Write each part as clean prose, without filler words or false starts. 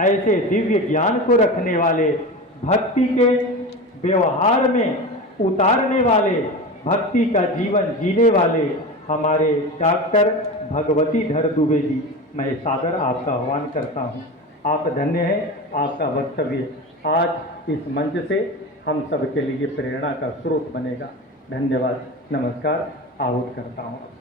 ऐसे दिव्य ज्ञान को रखने वाले, भक्ति के व्यवहार में उतारने वाले, भक्ति का जीवन जीने वाले हमारे डॉक्टर भगवती धर दुबे जी, मैं सादर आपका आह्वान करता हूँ। आप धन्य हैं। आपका वक्तव्य आज इस मंच से हम सब के लिए प्रेरणा का स्रोत बनेगा। धन्यवाद। नमस्कार। आहूत करता हूँ।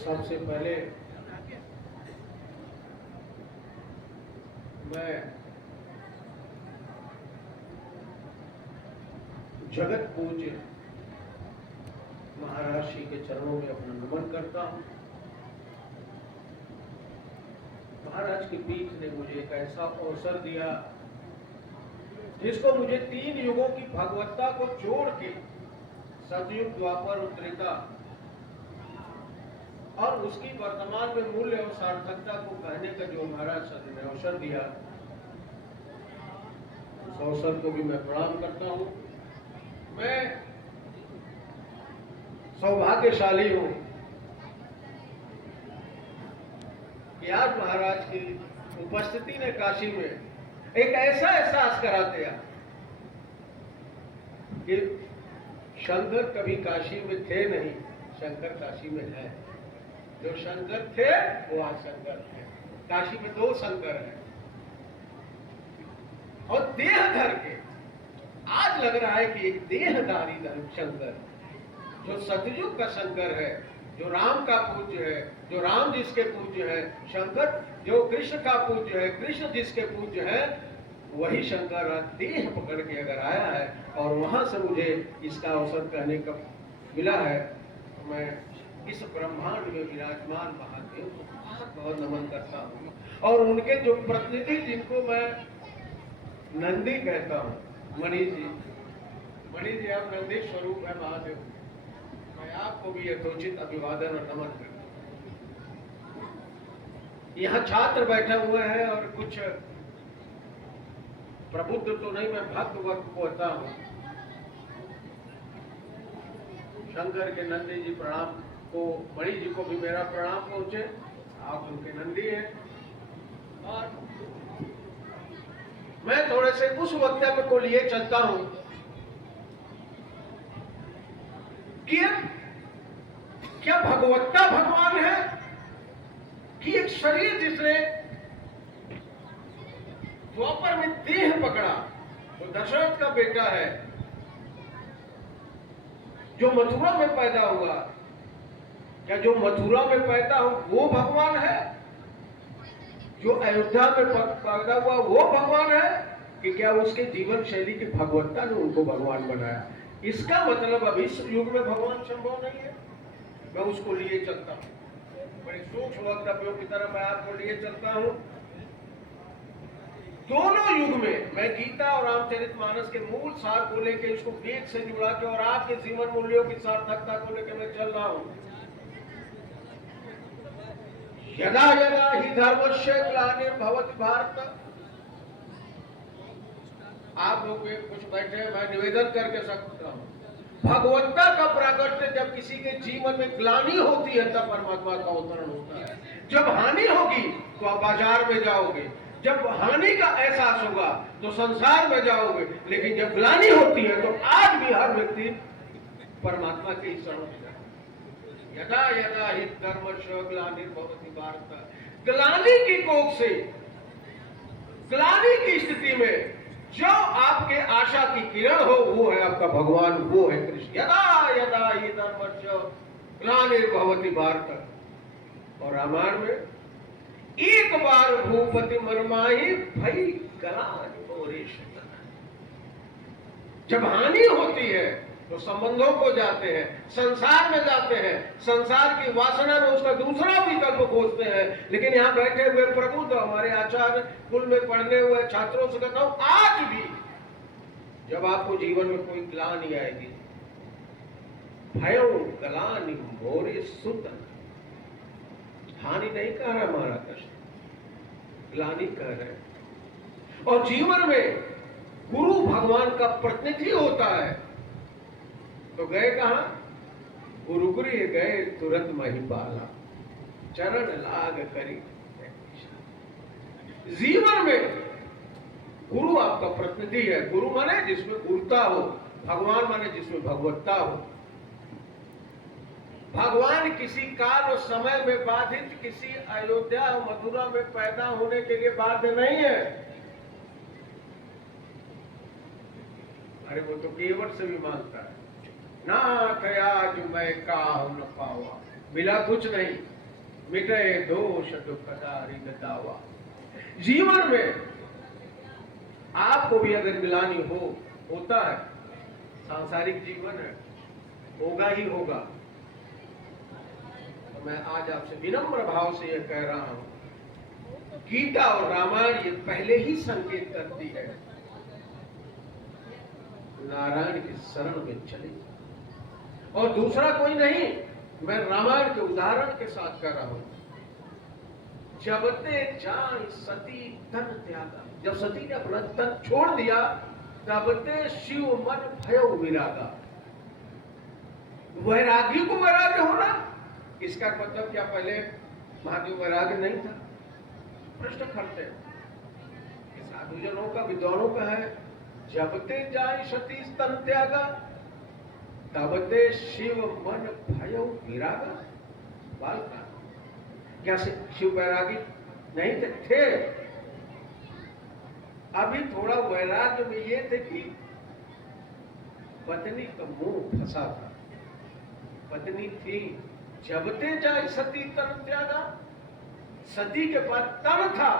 सबसे पहले मैं जगत पूज्य महाराज श्री के चरणों में अपना नमन करता हूं। महाराज की पीठ ने मुझे एक ऐसा अवसर दिया जिसको मुझे 3 युगों की भगवत्ता को जोड़ के सतयुग, द्वापर और त्रेता और उसकी वर्तमान में मूल्य और सार्थकता को कहने का जो महाराज सर ने अवसर दिया, उस अवसर को भी मैं प्रणाम करता हूं। मैं सौभाग्यशाली हूं कि आज महाराज की उपस्थिति ने काशी में एक ऐसा एहसास करा दिया कि शंकर कभी काशी में थे नहीं, शंकर काशी में है। जो शंकर थे वो आज शंकर है। काशी में 2 शंकर हैं और देह धर के आज लग रहा है कि एक देहधारी शंकर, जो सतयुग का शंकर है, जो राम का पूज्य है, जो राम जिसके पूज्य है, शंकर जो कृष्ण का पूज्य है, कृष्ण जिसके पूज्य है, वही शंकर देह पकड़ के अगर आया है और वहां से मुझे इसका अवसर कहने का मिला है, तो मैं इस ब्रह्मांड में विराजमान महादेव को बहुत बहुत नमन करता हूँ। और उनके जो प्रतिनिधि, जिनको मैं नंदी कहता हूँ, मणि जी आप नंदी स्वरूप है महादेव, मैं आपको भी यथोचित अभिवादन और नमन करता हूँ। यहाँ छात्र बैठे हुए हैं और कुछ प्रबुद्ध तो नहीं, मैं भक्त वक्त कहता हूँ। शंकर के नंदी जी प्रणाम को, मणि जी को भी मेरा प्रणाम पहुंचे। आप उनके नंदी हैं। और मैं थोड़े से उस वक्तव्य को लिए चलता हूं कि क्या भगवत्ता भगवान है कि एक शरीर जिसने द्वापर में देह पकड़ा, वो दशरथ का बेटा है, जो मथुरा में पैदा हुआ, क्या जो मथुरा में पैदा हो वो भगवान है? जो अयोध्या में पैदा हुआ वो भगवान है? कि क्या उसके जीवन शैली की भगवत्ता ने उनको भगवान बनाया? इसका मतलब अभी इस युग में भगवान संभव नहीं है। मैं उसको लिए चलता हूं, बड़े सूक्ष्म वक्तव्यों की तरह मैं आपको लिए चलता हूं। दोनों युग में मैं गीता और रामचरितमानस के मूल सार को लेकर, इसको वेद से जुड़ा के और आपके जीवन मूल्यों की सार्थकता को लेकर मैं चल रहा हूं। यदा यदा ही धर्मस्य ग्लानिर्भवति भारत। आप लोग कुछ बैठे हैं, मैं निवेदन करके सकता हूं, भगवत्ता का प्राकट्य जब किसी के जीवन में ग्लानि होती है तब परमात्मा का अवतरण होता है। जब हानि होगी तो आप बाजार में जाओगे, जब हानि का एहसास होगा तो संसार में जाओगे, लेकिन जब ग्लानि होती है तो आज भी हर व्यक्ति परमात्मा के शरण में जाए। यदा यदा हि धर्मस्य ग्लानिर्भवति भारत। ग्लानि की कोख से, ग्लानि की स्थिति में जो आपके आशा की किरण हो वो है आपका भगवान, वो है कृष्ण। यदा यदा हि धर्मस्य ग्लानिर्भवति भारत। और रामायण में एक बार भूपति मरमाही भई ग्लानि मोरे शतन। जब हानि होती है तो संबंधों को जाते हैं, संसार में जाते हैं, संसार की वासना में उसका दूसरा विकल्प खोजते हैं। लेकिन यहाँ बैठे हुए प्रभु तो हमारे आचार्य कुल में पढ़ने हुए छात्रों से कहता हूं, आज भी जब आपको जीवन में कोई ग्लानि आएगी, भयो ग्लानि मोरे सुत, हानि नहीं कह रहा हमारा कष्ट, ग्लानि कह रहे। और जीवन में गुरु भगवान का प्रतिनिधि होता है, तो गए कहां? गुरुगृह गए तुरंत महिपाला, चरण लाग करी। जीवन में गुरु आपका प्रतिनिधि है। गुरु माने जिसमें गुरुता हो, भगवान माने जिसमें भगवत्ता हो। भगवान किसी काल और समय में बाधित, किसी अयोध्या और मथुरा में पैदा होने के लिए बाध्य नहीं है। अरे वो तो केवट से भी मांगता है, नाथ आज मैं काहू न पावा, मिला कुछ नहीं, मिटे दोष दुख दारिद दावा। जीवन में आपको भी अगर मिलानी होता है, सांसारिक जीवन है, होगा ही होगा। तो मैं आज आपसे विनम्र भाव से यह कह रहा हूं, गीता और रामायण ये पहले ही संकेत करती है, नारायण की शरण में चले। और दूसरा कोई नहीं, मैं रामायण के उदाहरण के साथ कह रहा हूं। जबते जाय सती तन त्यागा, जब सती ने अपना तन छोड़ दिया, तबते शिव मन भयो विरागा। वैरागी को वैराग्य होना, इसका मतलब क्या पहले महादेव वैराग्य नहीं था? प्रश्न करते हैं। साधुजनों का, विद्वानों का है, जबते जाय सती तन त्यागा, तबते शिव मन भयो विरागा। बालका क्या शिव वैरागी नहीं थे? अभी थोड़ा वैराग्य में ये थे कि पत्नी का मुंह फंसा था, पत्नी थी। जबते जाए सती तन त्यागा, सती के पास तन था,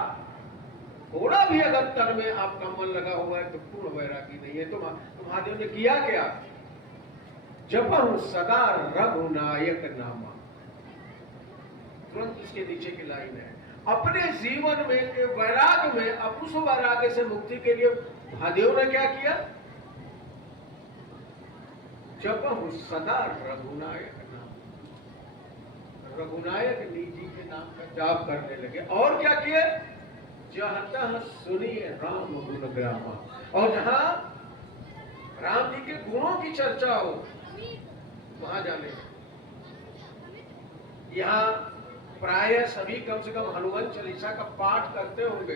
थोड़ा भी अगर तन में आपका मन लगा हुआ है तो पूर्ण वैरागी नहीं है। तो महादेव ने किया क्या? जपहु सदा रघुनायक नामा। तुरंत उसके नीचे की लाइन है, अपने जीवन में के वैराग में, अब उस वैराग्य से मुक्ति के लिए महादेव ने क्या किया? जपहु सदा रघुनायक नाम, रघुनायक निजी के नाम का जाप करने लगे। और क्या किए? जहाँ तहाँ सुनिए राम गुण ग्रामा, और जहां राम जी के गुणों की चर्चा हो वहां जाने। यहां प्राय सभी कम से कम हनुमान चालीसा का पाठ करते होंगे,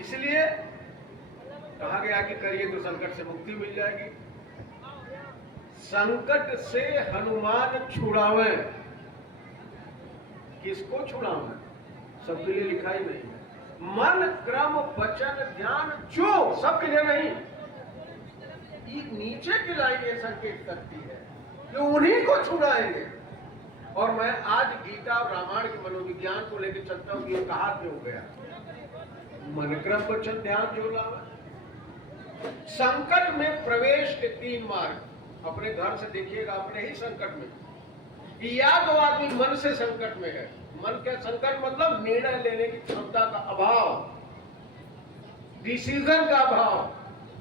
इसलिए कहा गया कि करिए तो संकट से मुक्ति मिल जाएगी। संकट से हनुमान छुड़ावे, किसको छुड़ावे? सबके लिए लिखा ही नहीं है। मन क्रम वचन ध्यान जो सबके लिए नहीं, ये नीचे की लाइन ये संकेत करती है कि उन्हीं को छुड़ाएंगे। और मैं आज गीता और रामायण के मनोविज्ञान को लेकर चलता हूं कि ये कहा क्यों गया? मन क्रम वचन ध्यान जो लावा। संकट में प्रवेश के 3 मार्ग, अपने घर से देखिएगा, अपने ही संकट में, या तो आदमी मन से संकट में है। मन का संकट मतलब निर्णय लेने की क्षमता का अभाव, डिसीजन का अभाव,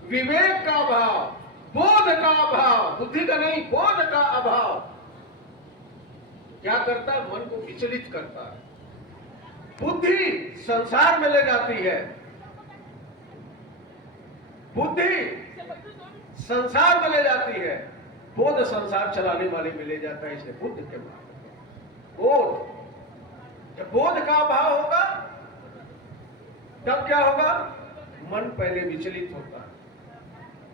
विवेक का अभाव, बोध का अभाव, बुद्धि का नहीं, बोध का अभाव। क्या करता है? मन को विचलित करता है। बुद्धि संसार में ले जाती है, बुद्धि संसार में ले जाती है, बोध संसार चलाने वाले में ले जाता है। इसलिए बुद्ध के मार्ग, बोध। जब बोध का अभाव होगा तब क्या होगा? मन पहले विचलित होता है।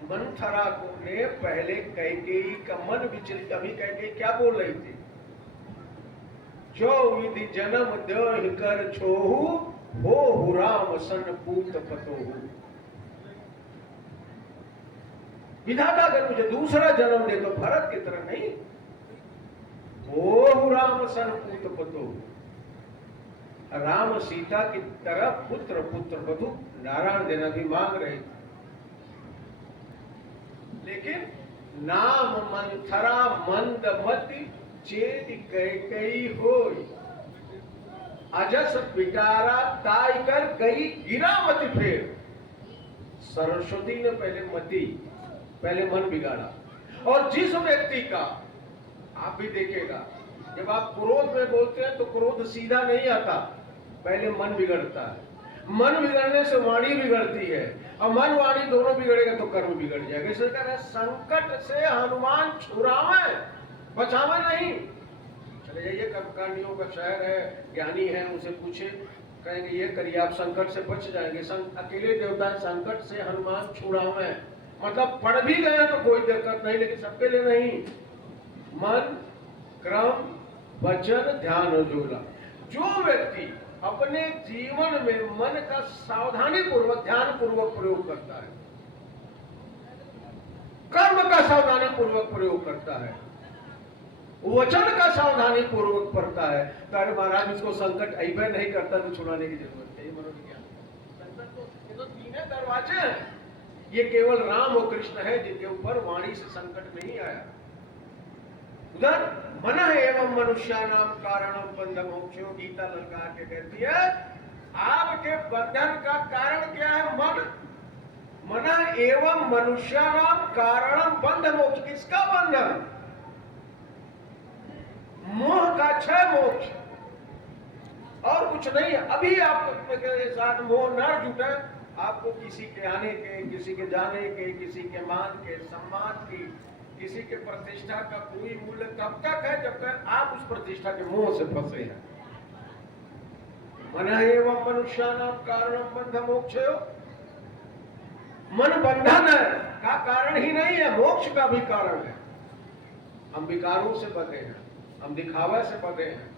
मंथरा को ने पहले कैकेयी का मन विचलित, अभी कैकेयी क्या बोल रही थी? जो विधि जन्म देहि कर छोहु, हो राम सन पूत पतोहु। विधाता अगर मुझे दूसरा जन्म दे तो भरत की तरह नहीं, हो राम सन पूत पतोहु। राम सीता की तरह पुत्र पुत्र वधु नारायण देना भी मांग रहे थे। लेकिन नाम मंथरा मंदमति चेत कई होई, अजस पिटारा ताई कर गई गिरामती फेर। सरस्वती ने पहले मन बिगाड़ा। और जिस व्यक्ति का आप भी देखिएगा, जब आप क्रोध में बोलते हैं तो क्रोध सीधा नहीं आता, पहले मन बिगड़ता है। मन बिगड़ने से वाणी बिगड़ती है, और मन वाणी दोनों बिगड़ेगा तो कर्म बिगड़ जाएगा। इसलिए कह रहे हैं संकट से हनुमान छुड़ावे, बचावे नहीं। चले जाइए, कर्मकांडियों का शहर है, ज्ञानी है, उसे पूछे, कहेंगे ये करिए आप संकट से बच जाएंगे। अकेले देवता है, संकट से हनुमान छुड़ावे, मतलब पढ़ भी गए तो कोई दिक्कत नहीं, लेकिन सबके लिए नहीं। मन क्रम वचन ध्यान जोला। जो व्यक्ति अपने जीवन में मन का सावधानी पूर्वक ध्यान पूर्वक प्रयोग करता है, कर्म का सावधानी पूर्वक प्रयोग करता है, वचन का सावधानी पूर्वक पढ़ता है, तो अरे महाराज इसको संकट अइबे नहीं करता तो छुड़ाने की जरूरत है। मनोविज्ञान संकट तो ये तो तीन दरवाजे हैं। ये केवल राम और कृष्ण है जिनके ऊपर वाणी से संकट नहीं आया। उधर मन एवं मनुष्यानाम कारणम बंध मोक्षो, गीता ललकार के कहती है आपके बंधन का कारण क्या है? मन एवं मनुष्यानाम कारणम बंध मोक्ष। किसका बंधन? मोह का क्षय मोक्ष, और कुछ नहीं है। अभी आप के साथ मोह न जुटे, आपको किसी के आने के, किसी के जाने के, किसी के मान के, सम्मान की, किसी के प्रतिष्ठा का कोई मूल्य तब तक है जब तक आप उस प्रतिष्ठा के मोह से फंसे हैं। मन एवं मनुष्यानाम कारणम बंध मोक्ष। मन बंधन का कारण ही नहीं है, मोक्ष का भी कारण है। हम विकारों से बंधे हैं, हम दिखावा से बंधे हैं,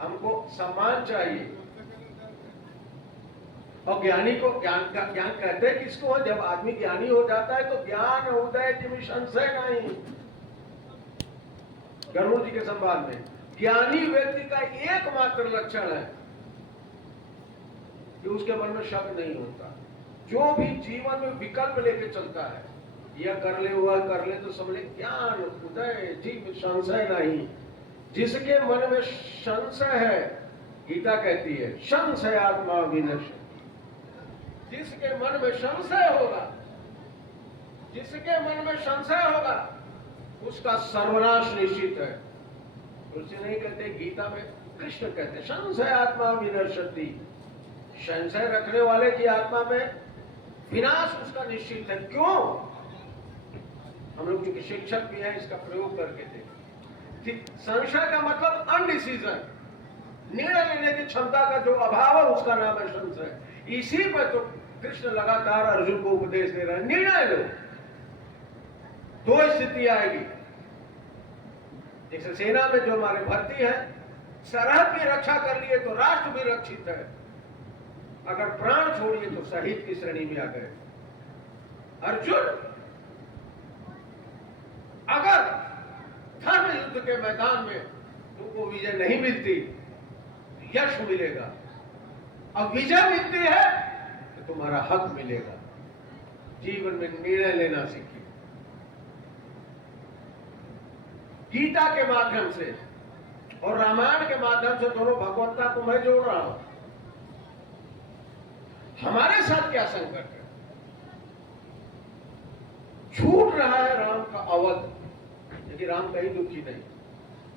हमको सम्मान चाहिए। और ज्ञानी को ज्ञान कहते हैं किसको है? जब आदमी ज्ञानी हो जाता है तो ज्ञान उदय जिम संशय नहीं। गरुड़ जी के संवाद में ज्ञानी व्यक्ति का एकमात्र लक्षण है कि उसके मन में शक नहीं होता। जो भी जीवन में विकल्प लेके चलता है, यह कर ले वह कर ले, तो समझे ज्ञान उदय जिम संशय नहीं। जिसके मन में संशय है, गीता कहती है संशय आत्मा विनश्य। जिसके मन में संशय होगा, जिसके मन में संशय होगा उसका सर्वनाश निश्चित है। उसे नहीं कहते, गीता में कृष्ण कहते संशय आत्मा विनश्यति। संशय रखने वाले की आत्मा में विनाश उसका निश्चित है। क्यों? हम लोग चूंकि शिक्षक भी हैं, इसका प्रयोग करके देखें। संशय का मतलब अनडिसीजन, निर्णय लेने की क्षमता का जो अभाव है उसका नाम है संशय। इसी पर तो कृष्ण लगातार अर्जुन को उपदेश दे रहे हैं, निर्णय लो। दो स्थिति आएगी, जैसे सेना में जो हमारे भर्ती है, सरहद की रक्षा कर लिए तो राष्ट्र भी रक्षित है, अगर प्राण छोड़िए तो शहीद की श्रेणी में आ गए। अर्जुन, अगर धर्म युद्ध के मैदान में तुमको विजय नहीं मिलती, यश मिलेगा, अब विजय मिलती है तो तुम्हारा हक मिलेगा। जीवन में निर्णय लेना सीखिए। गीता के माध्यम से और रामायण के माध्यम से दोनों भगवत्ता को मैं जोड़ रहा हूं। हमारे साथ क्या संकट है? छूट रहा है राम का अवध, लेकिन राम कहीं दुखी नहीं।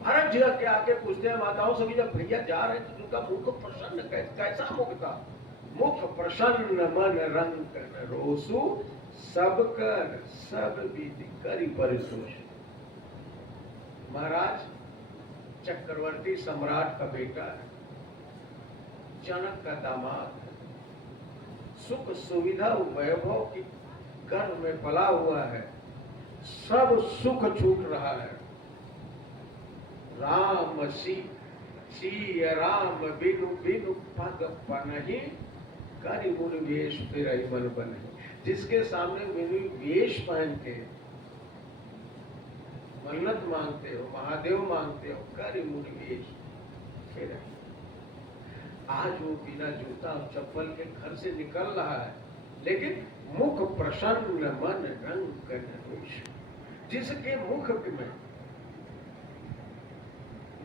भरत जी के आके पूछते हैं माताओं से, जब भैया जा रहे थे उनका मुख प्रसन्न कैसा मुख था? मुख प्रसन्न मन रंग रोसु, सब कर सब विधि करी परिसोष। महाराज चक्रवर्ती सम्राट का बेटा है, जनक का दामाद है, सुख सुविधा वैभव की गर्भ में पला हुआ है, सब सुख छूट रहा है। राम सी राम बिनु बिनु पग पनहि, करि मुनि वेश फिर मन बने। जिसके सामने मुनि वेश पहन के मन्नत मांगते हो, महादेव मांगते हो, करि मुनि वेश फिर। आज वो बिना जूता और चप्पल के घर से निकल रहा है, लेकिन मुख प्रसन्न मन रंग नरोष, जिसके मुख में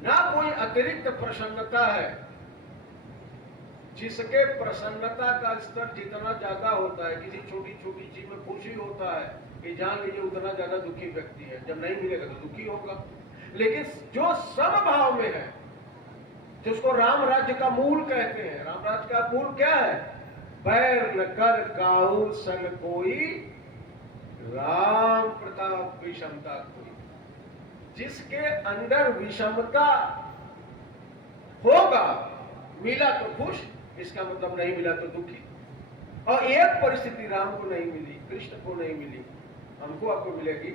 ना कोई अतिरिक्त प्रसन्नता है, जिसके प्रसन्नता का स्तर जितना ज्यादा होता है, किसी छोटी छोटी चीज में खुशी होता है कि जान लीजिए उतना ज्यादा दुखी व्यक्ति है, जब नहीं मिलेगा तो दुखी होगा। लेकिन जो समभाव में है, जिसको राम राज्य का मूल कहते हैं, राम राज्य का मूल क्या है? बैर न कर काहू सन कोई, राम प्रताप विषमता कोई। जिसके अंदर विषमता होगा, मिला तो खुश, इसका मतलब नहीं मिला तो दुखी। और एक परिस्थिति राम को नहीं मिली, कृष्ण को नहीं मिली, हमको आपको मिलेगी।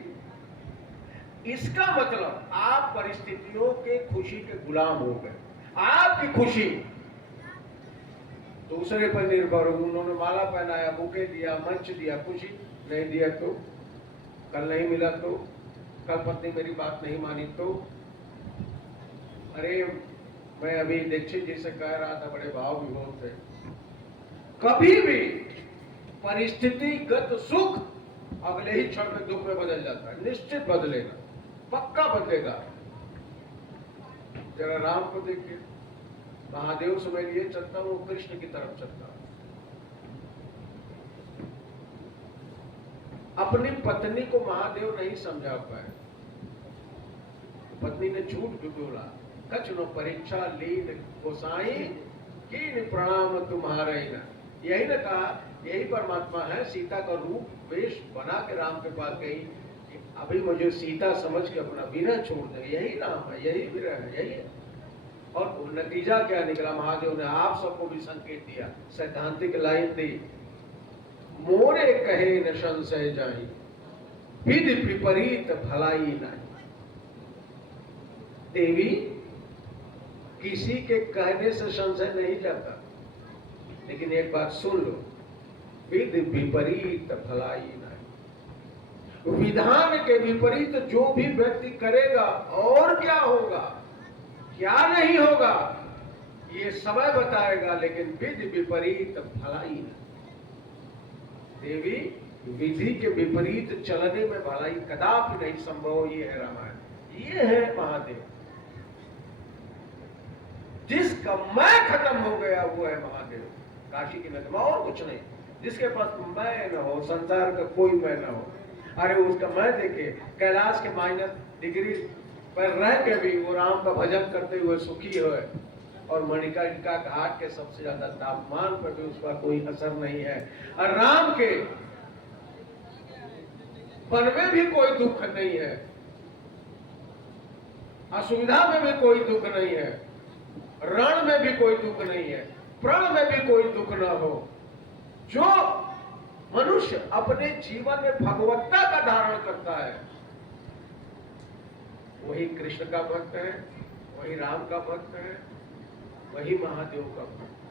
इसका मतलब आप परिस्थितियों के खुशी के गुलाम हो गए। आपकी खुशी दूसरे पर निर्भर हो। उन्होंने माला पहनाया, बुके दिया, मंच दिया, खुशी नहीं दिया तो, कल नहीं मिला तो, कल पत्नी मेरी बात नहीं मानी तो, अरे मैं अभी दीक्षित जी से कह रहा था, बड़े भाव विभोर थे। कभी भी परिस्थितिगत सुख अगले ही क्षण में दुख में बदल जाता है, निश्चित बदलेगा, पक्का बदलेगा। जरा राम को देखिए, महादेव से मैं लिए चलता हूं, कृष्ण की तरफ चलता हूं। अपनी पत्नी को महादेव नहीं समझा पाए, पत्नी ने झूठ भी बोला, कछ नो परीक्षा लीन गोसाई, कीन प्रणाम तुम्हारे न। यही ने कहा, यही परमात्मा है। सीता का रूप वेश बना के राम के पास गई, अभी मुझे सीता समझ के अपना विरह छोड़ दे, यही राम है, यही विरह है, यही है। और नतीजा क्या निकला? महादेव ने आप सबको भी संकेत दिया, सैद्धांतिक लाइन दी, मोरे कहे न संशय जाई, विधि विपरीत भलाई नहीं। देवी किसी के कहने से संशय नहीं जाता, लेकिन एक बात सुन लो, विधि विपरीत भलाई नहीं। विधान के विपरीत जो भी व्यक्ति करेगा, और क्या होगा क्या नहीं होगा ये समय बताएगा, लेकिन विधि विपरीत भलाई नहीं। देवी विधि के विपरीत चलने में भलाई कदापि नहीं संभव। ये है रामायण, ये है महादेव। जिसका मैं खत्म हो गया वो है महादेव, काशी की नगरी में और कुछ नहीं। जिसके पास मैं न हो, संसार का कोई मैं न हो, अरे उसका मैं देखे कैलाश के माइनस डिग्री पर रह के भी वो राम का भजन करते हुए सुखी है, और मणिकर्णिका घाट के सबसे ज्यादा तापमान पर भी उसका कोई असर नहीं है। और राम के वन में भी कोई दुख नहीं है, असुविधा में भी कोई दुख नहीं है, रण में भी कोई दुख नहीं है, प्रण में भी कोई दुख न हो। जो मनुष्य अपने जीवन में भगवत्ता का धारण करता है, वही कृष्ण का भक्त है, वही राम का भक्त है, वही महादेव का भक्त है।